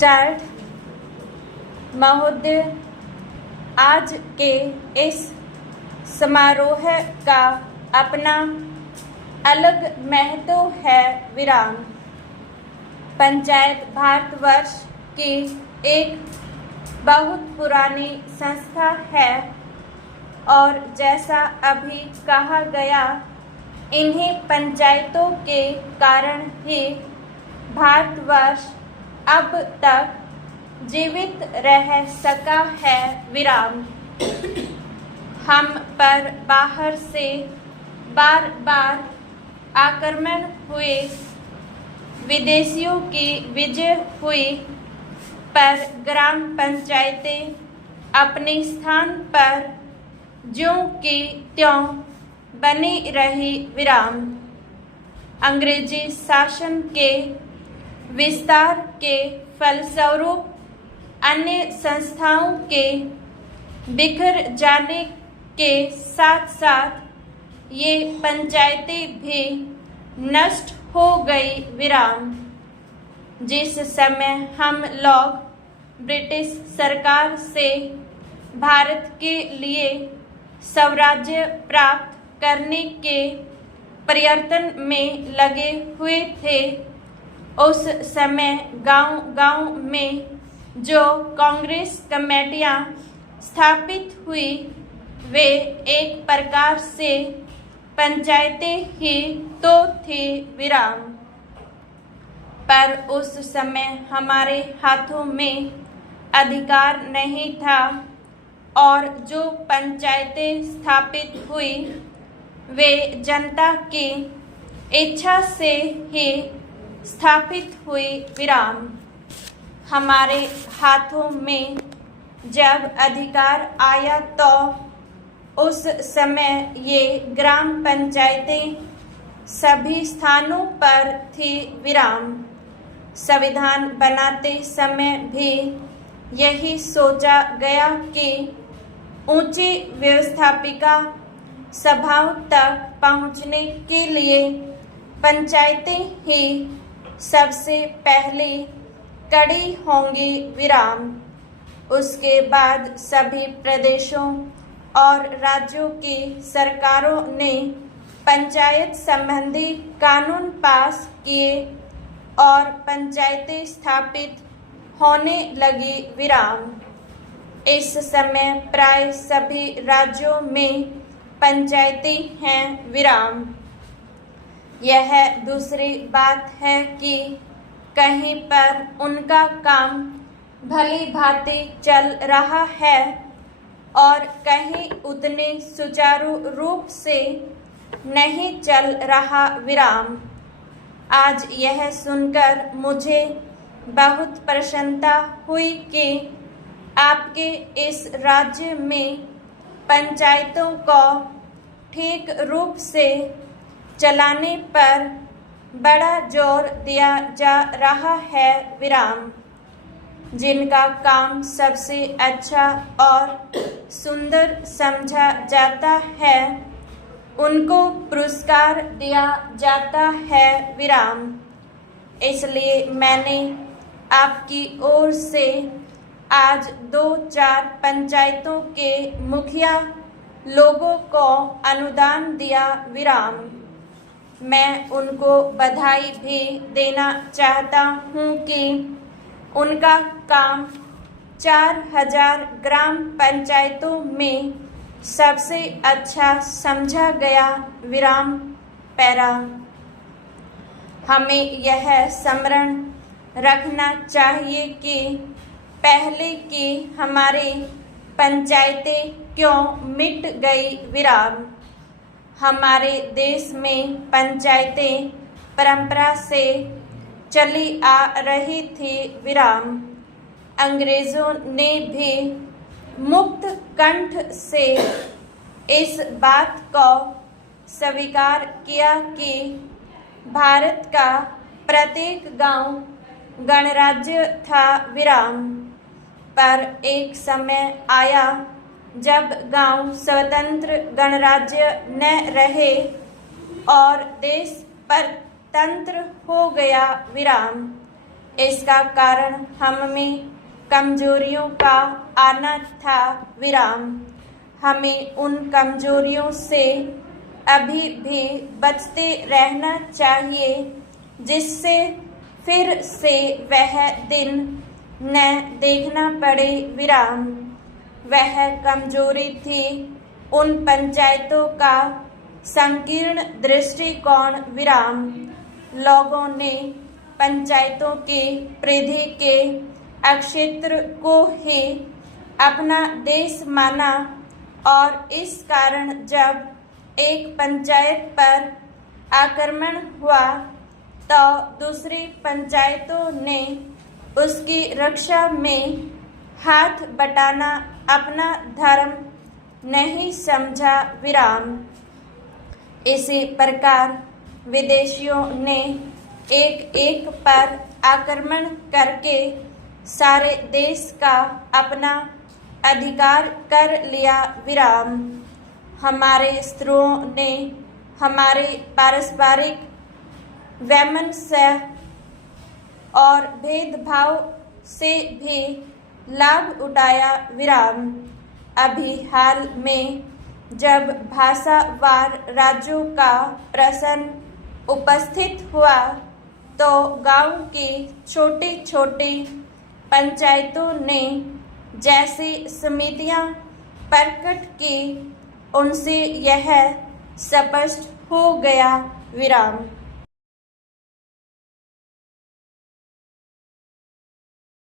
Start. महोदय, आज के इस समारोह का अपना अलग महत्व है। विराम। पंचायत भारतवर्ष की एक बहुत पुरानी संस्था है और जैसा अभी कहा गया, इन्हीं पंचायतों के कारण ही भारतवर्ष अब तक जीवित रह सका है। विराम। हम पर बाहर से बार बार आक्रमण हुए, विदेशियों की विजय हुई, पर ग्राम पंचायतें अपने स्थान पर ज्यों की त्यों बनी रही। विराम। अंग्रेजी शासन के विस्तार के फलस्वरूप अन्य संस्थाओं के बिखर जाने के साथ साथ ये पंचायतें भी नष्ट हो गई। विराम। जिस समय हम लोग ब्रिटिश सरकार से भारत के लिए स्वराज्य प्राप्त करने के प्रयत्न में लगे हुए थे, उस समय गांव-गांव में जो कांग्रेस कमेटियां स्थापित हुई, वे एक प्रकार से पंचायतें ही तो थी। विराम। पर उस समय हमारे हाथों में अधिकार नहीं था और जो पंचायतें स्थापित हुई, वे जनता की इच्छा से ही स्थापित हुई। विराम। हमारे हाथों में जब अधिकार आया तो उस समय ये ग्राम पंचायतें सभी स्थानों पर थी। विराम। संविधान बनाते समय भी यही सोचा गया कि ऊंची व्यवस्थापिका सभाओं तक पहुंचने के लिए पंचायतें ही सबसे पहली कड़ी होंगी। विराम। उसके बाद सभी प्रदेशों और राज्यों की सरकारों ने पंचायत संबंधी कानून पास किए और पंचायतें स्थापित होने लगी। विराम। इस समय प्राय सभी राज्यों में पंचायतें हैं। विराम। यह दूसरी बात है कि कहीं पर उनका काम भली भांति चल रहा है और कहीं उतने सुचारू रूप से नहीं चल रहा। विराम। आज यह सुनकर मुझे बहुत प्रसन्नता हुई कि आपके इस राज्य में पंचायतों को ठीक रूप से चलाने पर बड़ा जोर दिया जा रहा है। विराम। जिनका काम सबसे अच्छा और सुंदर समझा जाता है, उनको पुरस्कार दिया जाता है। विराम। इसलिए मैंने आपकी ओर से आज 2-4 पंचायतों के मुखिया लोगों को अनुदान दिया। विराम। मैं उनको बधाई भी देना चाहता हूँ कि उनका काम 4000 ग्राम पंचायतों में सबसे अच्छा समझा गया। विराम। पैरा। हमें यह स्मरण रखना चाहिए कि पहले की हमारी पंचायतें क्यों मिट गई। विराम। हमारे देश में पंचायतें परंपरा से चली आ रही थी। विराम। अंग्रेजों ने भी मुक्त कंठ से इस बात को स्वीकार किया कि भारत का प्रत्येक गांव गणराज्य था। विराम। पर एक समय आया जब गांव स्वतंत्र गणराज्य न रहे और देश परतंत्र हो गया। विराम। इसका कारण हम में कमजोरियों का आना था विराम। हमें उन कमजोरियों से अभी भी बचते रहना चाहिए जिससे फिर से वह दिन न देखना पड़े विराम। वह कमजोरी थी उन पंचायतों का संकीर्ण दृष्टिकोण विराम। लोगों ने पंचायतों के परिधि के क्षेत्र को ही अपना देश माना और इस कारण जब एक पंचायत पर आक्रमण हुआ तो दूसरी पंचायतों ने उसकी रक्षा में हाथ बटाना अपना धर्म नहीं समझा विराम। इसी प्रकार विदेशियों ने एक एक पर आक्रमण करके सारे देश का अपना अधिकार कर लिया विराम। हमारे शत्रुओं ने हमारे पारस्परिक वैमनस्य और भेदभाव से भी लाभ उठाया विराम। अभी हाल में जब भाषावार राज्यों का प्रश्न उपस्थित हुआ तो गांव की छोटी छोटी पंचायतों ने जैसी समितियां प्रकट की उनसे यह स्पष्ट हो गया विराम।